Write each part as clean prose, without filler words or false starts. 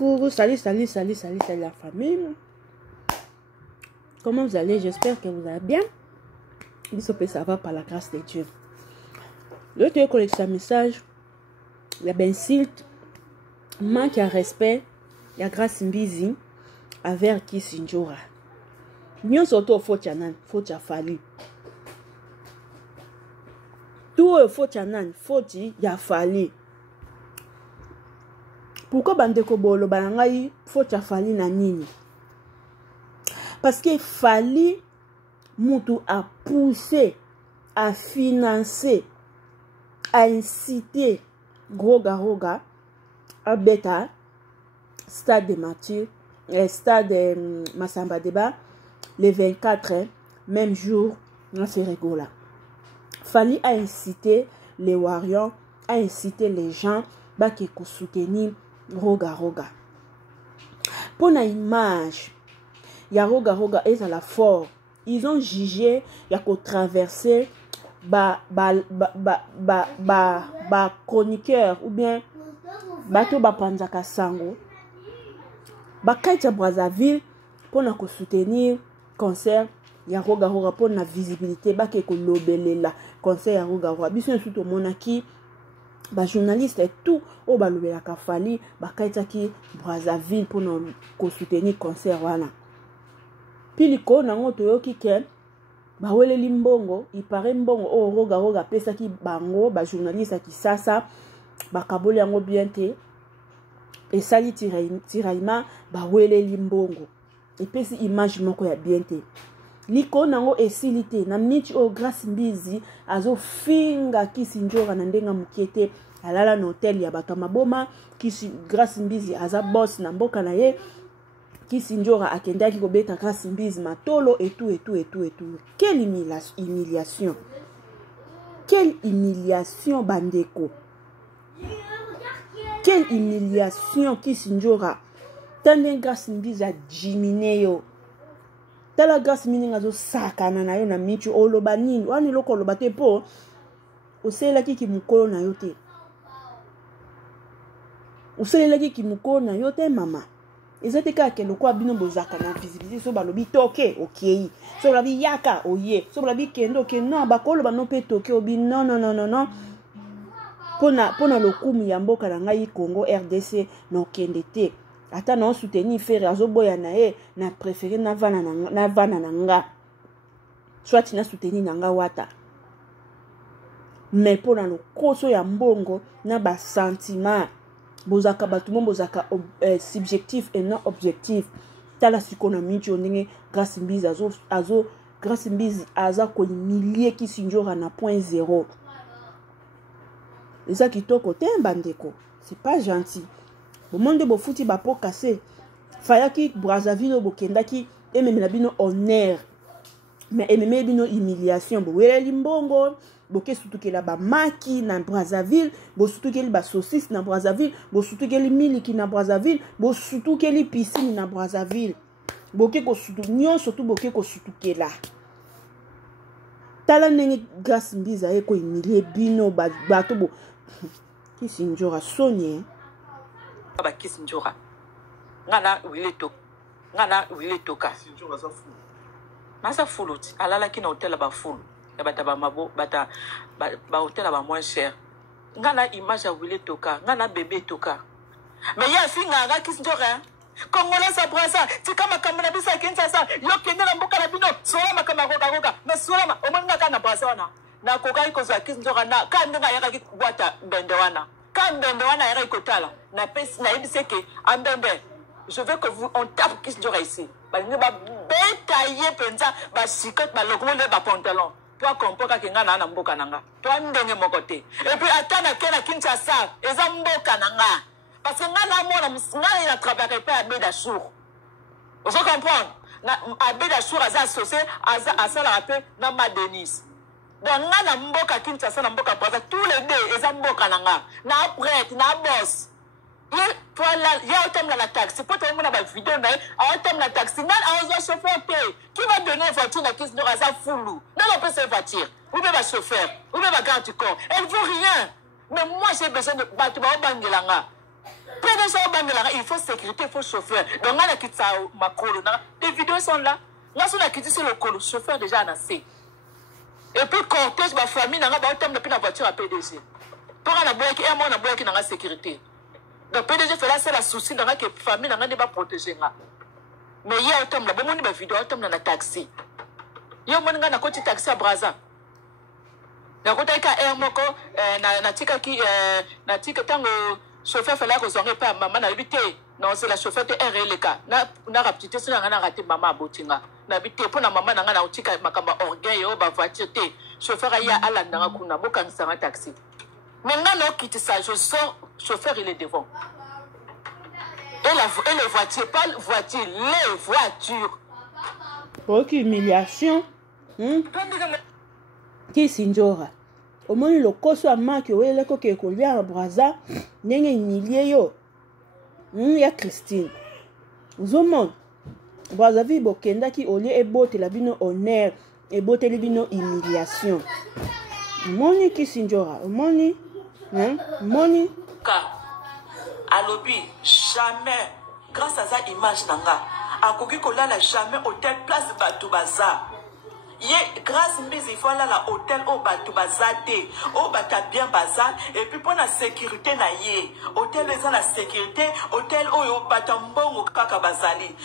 coucou, salut la famille. Comment vous allez? J'espère que vous allez bien. Ça va par la grâce de Dieu. Le Dieu collecte un message. Il y a ben silt, manque à respect, il y a grâce mbizi, avec qui s'injora. Nous sommes faut chanan, faut chafali. Tout faut chanan, faut ya fali. Pourquoi bandeko bolo banangai faut chafali na nini? Parce que fali mutu a poussé, a financé, a incité Roga, à Beta, stade de Mathieu, stade de Massamba Deba, le 24, même jour, on a fait rigola. Fali a incité les warriors, a incité les gens qui soutenir Roga. Pour une image, il y a Roga et à la fort. Ils ont jugé, il y a qu'au traverser chroniqueur ou bien bateau panzaka sango kaita Brazzaville pour na soutenir concert ya Roga pour na visibilité ko lobelela concert ya Roga biso surtout monaki journaliste et tout o balobela ka fali kaita ki Brazzaville pour na soutenir concert wana piliko nango toyoki ke bawele limbongo ipare mbongo o Roga pesa ki bango journaliste ki sasa bakaboli yango bien te et sali tiraima bawele limbongo et pesi image moko ya bien te liko nango esilite na minute o grâce mbizi azo finga kisinjora na ndenga mukete alala na hotel ya bato maboma kisi grâce mbizi aza boss na mboka na ye Kisinjora akendaki kobeta grâce mbizi matolo et tout. Quelle humiliation. Quelle humiliation bandeko. Quelle humiliation Kisinjora. Tande grâce mbizi a diminué yo. Tala grâce mbizi ngazo sakana na yo na michu oloba nini. Wani loko oloba te po. Oselaki ki mukolo na yo te. Oselaki ki mukolo na yo te mama. Ezate ka ke lokwa bino bozaka na visibilité so balobi toke okay so balobi yaka oye so balobi kendo ke non bakolo bano pe toke obi non pona lokumu ya mboka na ngai Congo RDC no kende te ata na soutenir faire azoboya na ye na préférer na vana na nga soit na soutenir na nga wata mais pona lokoso ya mbongo na ba sentiment bozaka batumo bozaka subjectif et non objectif tala sikona micho ndenge grâce mbizi grâce mbizi aza ko humilier Kisinjora na point 0 eza kitoko te bandeko c'est pas gentil bo monde bo futi ba po casser fayaki Brazzaville bokendaki ememela bino honneur mais ememela bino humiliation bo wele limbongo boke sutukela ba maki na Brazzaville bo sutukeli ba saucisse na Brazzaville bo sutukeli miliki na Brazzaville bo sutukeli piscine na Brazzaville boke ko sutu nyonso tu boke ko sutukela tala ndenge grâce mbizi eko humilier bino bato bo Kisinjora sonye ba Kisinjora ngana wile toka Kisinjora za fulu masa fulu alala kina hotel ba fulu bata hotel ba moins cher ngana image ya wile toka ngana bébé toka mais ya finga nga Kisinjora Kongola sa brasa tika makamana bisa kenza sa yo kende na mboka na bino sola makama Roga mais sola omonga kana brasa wana na kokai ko za Kisinjora na kanda ya ki bwata mbende wana kambende wana ya ikotala na pesi na ibise ke ambende je veux que on tape Kisinjora ici balinga ba betaye penza ba sikot ba lokole ba pantalon toi comprends que ngana na mboka nanga toi ndenge mokote et puis atana kena Kinshasa eza mboka nanga parce que ngana mona ngana ina travailler pas à Bédachour vous comprenez na à Bédachour aza associé aza la paix na Madenis donc ngana mboka Kinshasa na mboka Brazza tous les deux eza mboka nanga na prêtre na boss toi là il y a autant la taxi pour tout le monde a vidéo mais autant la taxi mal à chauffeur qui va donner une voiture à Kisinjora za foulou non on peut se voiture ou bien va chauffeur ou bien va garde du corps elle veut rien mais moi j'ai besoin de battre ba bangelanga PDG il faut sécurité, il faut chauffeur. Donc, on a quitté ma colo. Les vidéos sont là. On a quitté sur le colo. Chauffeur déjà en a assez. Et puis, cortège, ma famille, on a la voiture à PDG. Pour la boîte, et moi, on a boîte qui n'a pas sécurité. Donc, PDG fait là, c'est la souci dans la famille, on n'a pas protégé. Mais il y a un temps, on a une vidéo, on a un taxi. Il y a un côté taxi à Braza. Na kota ka air moko na tika ki na tika tango chauffeur fallait que zonge pas maman na bité non c'est la chauffeur de air le cas na raptité sur na raté maman botinga na bité pour na maman na na tika makamba orgueil o ba voiture té chauffeur ya ala na kuna boka nsanga taxi maintenant non quitte ça je sors chauffeur il est devant et les voitures pas voiture les voitures ok humiliation qui sinjora omoni lokoso ya maki oyele koke kolia na Braza ndenge humilie yo ya Christine ozomona Brazzaville bokendaki olie ebotela bino honneur eboteli bino humiliation omoni ki sinjora omoni omoni alobi jamais grâce à ça image nanga akoki kolala jamais hôtel place bato baza Ye grâce mise il faut aller à la hôtel au bateau bazate au bata bien baza et puis pour la sécurité na ye hôtel les la sécurité hôtel au bata mbongo kaka bazali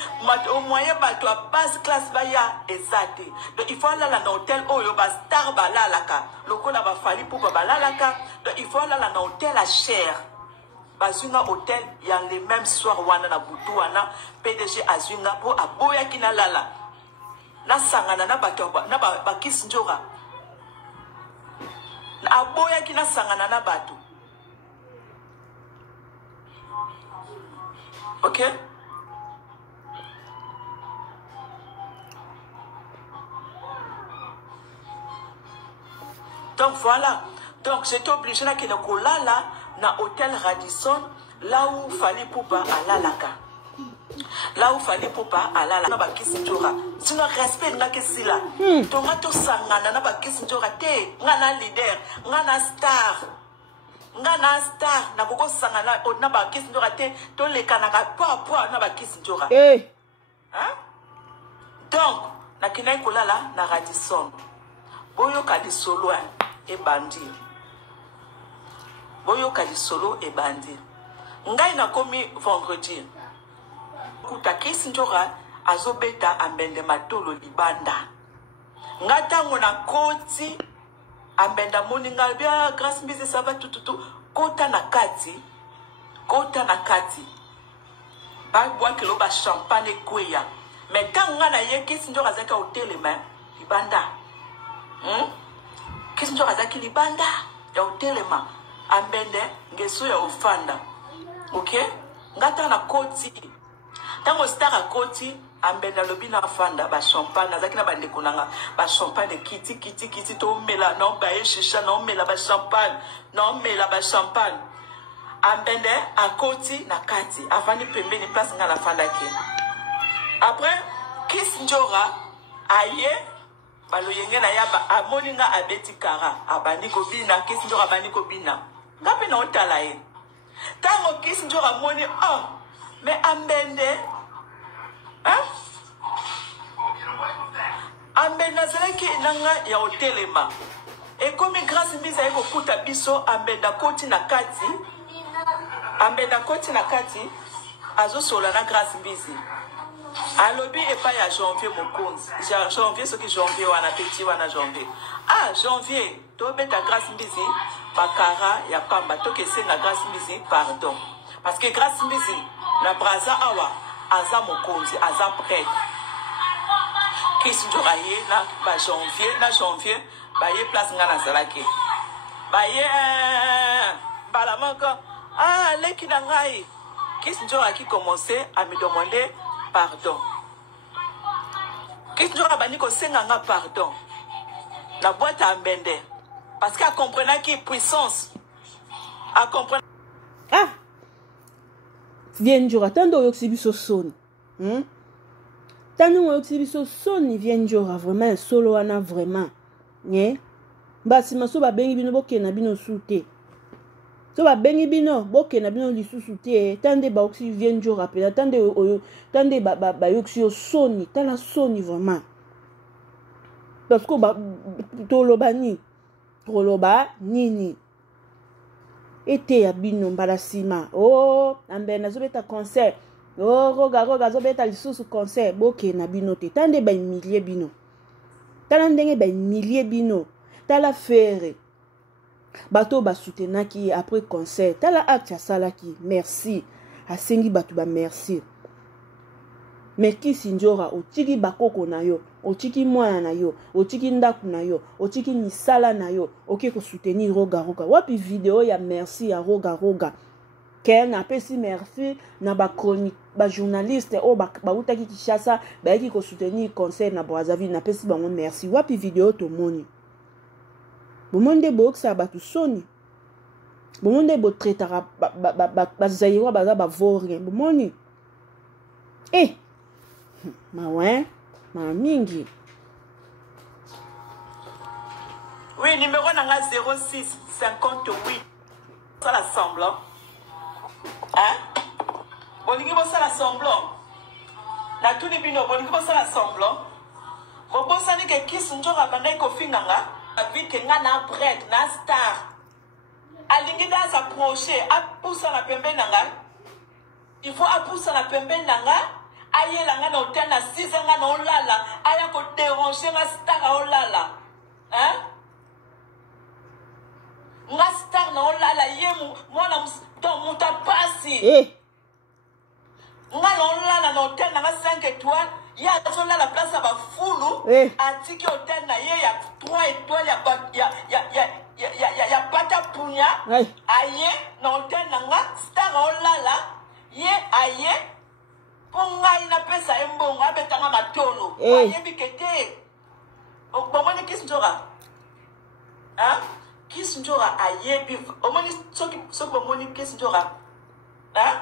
au moyen bateau à basse classe baya ezate donc il faut aller à la hôtel au ba star balalaka lokola ba fali pour balalaka donc il faut aller à la hôtel à cher bazunga hôtel il y a les mêmes soirs wana na butu wana PDG azunga po aboya kinalala na sangana na bato na bakisi njora na aboya ki na sangana na bato ok donc voilà donc j'étais obligé na kena kolala na hôtel Radisson là où fallait poupa alalaka là où fallait pas aller na bakisi njora sinon respect nga kesila tonga to sangana na bakisi njora te nga na leader nga na star na koko sangana na bakisi njora te to lekana ka poa na bakisi njora hein donc na kinai kolala na Radisson boyo kali solo e bandi boyo kali solo e bandi ngai na komi vendredi kutakisi njora azobeta ambende matolo libanda ngatango na koti ambenda moninga bia grâce mise ça va tout kota na kati ba bwa kilo ba champagne kweya mais tanga na ye kisi njora zaka hotel ma libanda kisi njora zaki libanda ya hotel ma ambende ngeso ya ofanda OK ngata na koti tango star a koti ambenda lobi na fanda ba champagne nazaki na bandeko nanga ba champagne kiti to mela no ba shisha no mela ba champagne ambende a koti na kati avani pembeni place nga na fanda ki après kis njora aye baloyenge na yaba amoninga abeti kara abani ko bina kis njora abani ko bina ngapi na otala ye tango kis njora moni mais ambende ambenda zeleki nanga ya hotelema e komi grâce mise eko kuta biso ambenda koti na kati azo sola na grâce mise alobi epa ya janvier mokonzi janvier soki janvier wana petit wana janvier janvier to beta grâce mise bakara ya pamba to kese na grâce mise pardon parce que grâce mise na Braza awa aza mokonzi aza prêtre kisi njora ye na ba janvier ba ye place nga na zalaki ba ye bala moko leki na ngai kisi njora qui commençait à me demander pardon kisi njora bani ko senga nga pardon na boîte à mbende parce qu'elle comprenait qui puissance elle comprenait vien njora tando yoksibiso soni tando yoksibiso soni vien njora vraiment solo wana vraiment basi maso babengi bino bokena bino sute so babengi bino bokenda bino lisusu te tande baoksi vient jo rappela tande bayoksi yo soni tala soni vraiment parce que toloba nini ete ya bino mbala sima oh ambena zobeta concert oh roga zobeta lisusu concert bokenda bino te tande ba milliers bino tala ndenge ba milliers bino tala faire bato ba soutenaki après concert tala acte ya salaki merci asengi bato ba merci mais Kiss Njora otiki bakoko na yo otiki mwana na yo otiki ndaku na yo otiki misala na yo oke ko soutenir roga wapi vidéo ya merci ya roga ken apesi merci na ba chronique ba journaliste o ba utaki Kinshasa ba yaki ko soutenir concert na Brazzaville na pesi bango merci wapi vidéo to moni bomonde boksa batu soni bomonde bo traitara ba zaïwa baza ba vorien bomoni Maouin, ma mingi. Oui, numéro 06 58. Ça la semblant. Hein? Bolingi bossa la semblant. Na tout les bino, bolingi bossa la semblant. Bobosa ni ke Kiss Njora bandai ko finganga. Avec nga na bread, na star. Alingi da s'approcher, a poussa la pembe nanga. Il faut a poussa la pembe nanga. Aye la nga na hotel na 6 nga na olala aya ko déranger nga star na olala hein nga star na olala yemu mwana don muta pasi nga na olala na hotel na 5 étoiles ya zola la place ba fulu atiki hotel na ye ya 3 étoiles ya pata punya aye na hotel na nga star na olala ye aye Pongai na pesa embongo abetanga matolo ayebi kete omoni Kiss Njora hein Kiss Njora ayebi omoni soki omoni Kiss Njora hein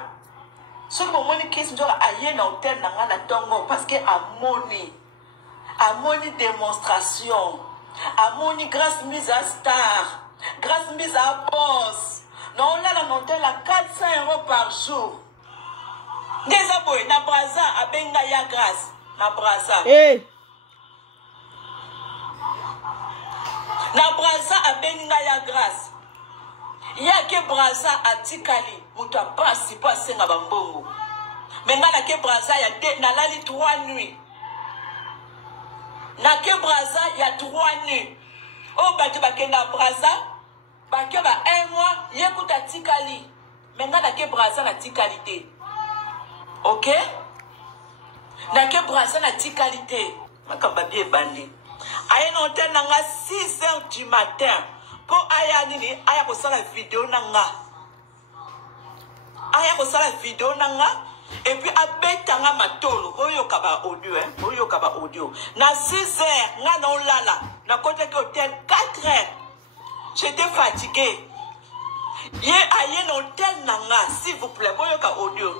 soki omoni Kiss Njora aye na hotel na nga na tongo parce que amoni démonstration amoni grâce mise à star grâce mise à boss non là la hotel à 400 € par jour. Neza boy na Brazza abenga ya grâce na Brazza na Brazza abenga ya grâce ya ke Brazza atikali mutu apasi po asenga bambongo menga na ke Brazza ya te na lali 3 nuits na ke Brazza ya 3 nuits o batu bakenda Brazza bakyo ba 1 mois yekuta tikali menga na ke Brazza na tikali te. Ok? Na ke Brazza na tikalité. Makamba bien bandi. Aya no hotel na nga 6 h du matin. Po aya nini aya ko sala vidéo na nga. Aya ko sala vidéo na nga et puis abeta nga matolo. Oyo kaba audio Oyo kaba audio. Na 6 h nga na olala. Na côté ke hotel 4 h. J'étais fatigué. Ye aya no hotel na nga s'il vous plaît. Oyo ka audio.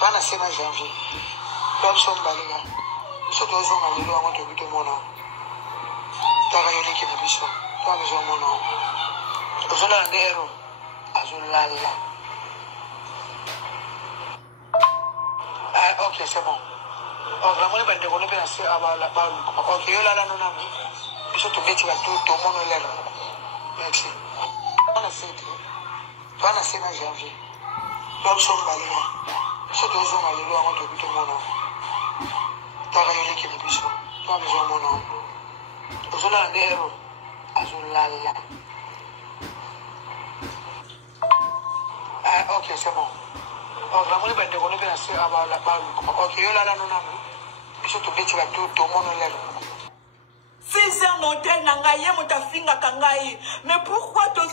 Pana sema janvier. Toi sommes balinga. So to zo ngalo lo wanto bito mona. Taka yole ki biso. Toi bezo mona. Ozola ndero. Azolala. Ok, c'est bon. Oh, vraiment ben de ko pe na se abala ba. Ok, yo la no na. Biso to beti ba to mono lelo. Merci. Pana sete. Toi na sema janvier. Toi sommes balinga. So to zo ngalo lo wanto bito mona. Taka yole ki biso. Toi bezo mona. Ozola ndero. Azolala. Ok, c'est bon. Oh, vraiment ben de ko pe na se abala ba. Ok, yo la no na. Biso to beti ba to mono lelo. 6 heures n'hôtel nangaye mutafinga kangai. Mais pourquoi toi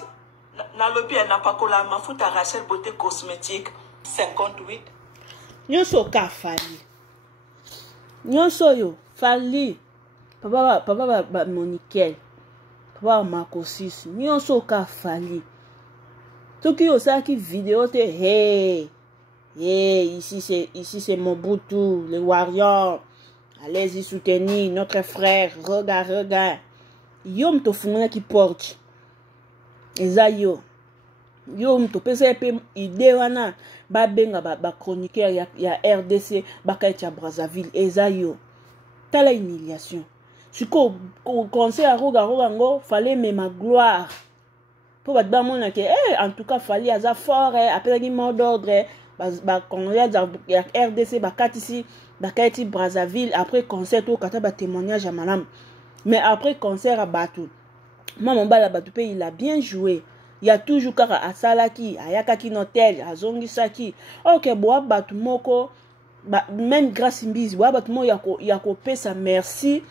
na lobby n'a pas collé ma fout à Rachel beauté cosmétique 58. Nyonso ka fali. Nyonso yo fali. Papa ba Monique. Papa Makosis. Nyonso ka fali. Toki osaki vidéo te hey. Ici c'est Mobutu, le warrior. Allez-y soutenir notre frère. Regarde. Yom to fungona qui porte. eza yo mto pesa pe idée wana ba benga ba chroniqueur ya RDC bakaiti ya Brazzaville eza yo tala humiliation siko conseil à roga ngo fallait même gloire pour ba mona que en tout cas fallait aza fort après qui mot d'ordre ba conseil ya RDC bakati bakaiti Brazzaville après concert to kata ba témoignage à madame mais après concert à Batou maman bala Batou pe il a bien joué. Il y a toujours kaka asalaki ayakaki notel azongisaki ok boa Batou moko même grâce mbizi boa Batou mo yako pesa merci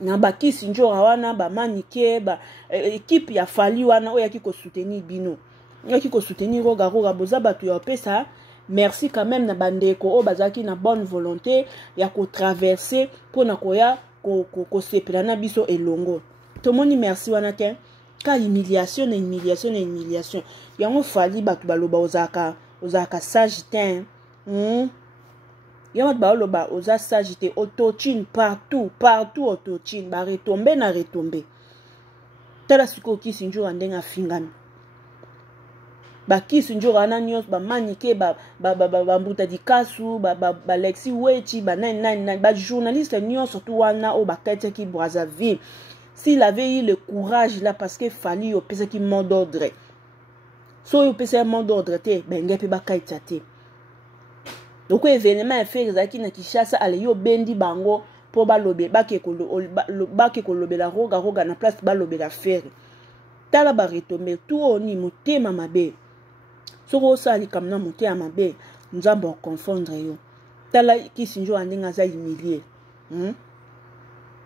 na bakisi njora wana ba manike ba équipe ya fali wana oyaki ko soutenir bino yaki ko soutenir roga boza Batou ya pesa merci quand même na bandeko o bazaki na bonne volonté ya ko traverser pour na koya ko sepela na biso elongo to moni merci wana te ka humiliation yango fali Batou baloba ozaka sage ten yango baloba oza sage te autotune partout autotune ba retomber na retomber tala siko kisi njura ndenga fingana ba kisi njura na nyos ba manike ba mbuta dikasu ba Lexi Wechi ba nine ba journaliste nyos surtout wana o bakete ki Brazzaville. S'il avait eu le courage là, parce qu'il fallait au pesa qui mot d'ordre. So au pesa mot d'ordre te, ben ngepe baka itate. Donc événement fait ezaki na Kinshasa ale yo bendi bango po ba lobe ba ke ko lobe la roga na place ba lobe la faire. Tala ba retomber tout oni motema mabe. So ko sali kamna motema mabe, nzambo confondre yo. Tala kisinjo andinga za humilier.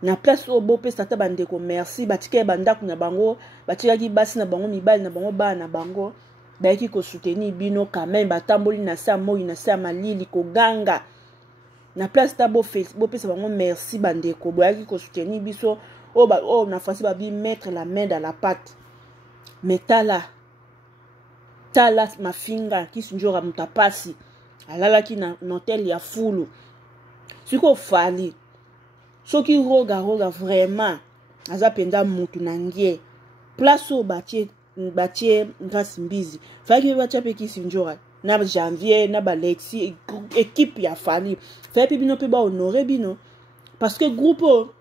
Na place au beau pesa ta bandeko merci batike bandaku na bango batikaki basi na bango mibali na bango ba na bango bayaki ko soutenir bino quand même batamboli na sa moyi na sa malili ko ganga na place ta beau pesa bango merci bandeko bayaki ko soutenir biso o na fasi ba bi mettre la main dans la pâte mais tala mafinga kisinjora mutapasi alalaki na hotel ya fulu siko fali soki roga vraiment aza penda mutu na ngie place o batie grâce mbizi faki batia pe kisinjora na janvier na ba Lexi équipe ya fali fait pe bino pe ba honorer bino parce que groupe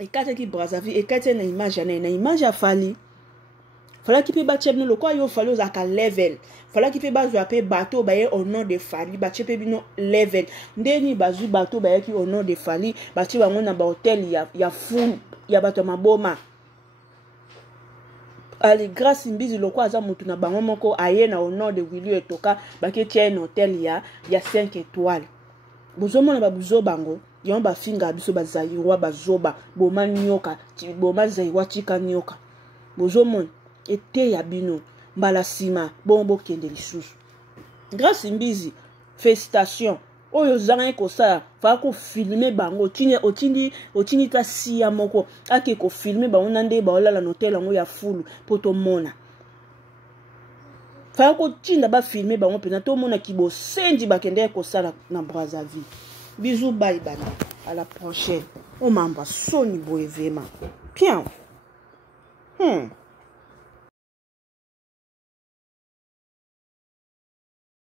ekate ki Brazzaville ekate na image ya fali fala ki pe batia bino lokwa yo fali ozaka level fala ki pe bazwa pe bateau baye au nom de fali batie pe bino level ndeni bazwi bateau baye ki au nom de fali batie bango na ba hotel ya fou ya bato maboma ali grâce mbizi lokwa aza mutu na bango moko aye na au nom de Willy Etoka baki tie un hotel ya 5 étoiles bozomona babuzo bango yon ba finga biso bazayirwa bazoba boma nyoka boma zayirwa tika nyoka bozomona ete ya bino mbala sima bombo kende lisusu grâce mbizi félicitations oyo zanga ko sa fa ko filmer bango otindi ta siya moko ake ko filmer bango nande ba olala hotel ngo ya fulu poto mona fa ko tinda ba filmer bango pena to mona kibo sendi bakende ko sala na Brazzaville. Bisous, bye bye, à la prochaine. On m'embrasse, Sony Boevema. Bien.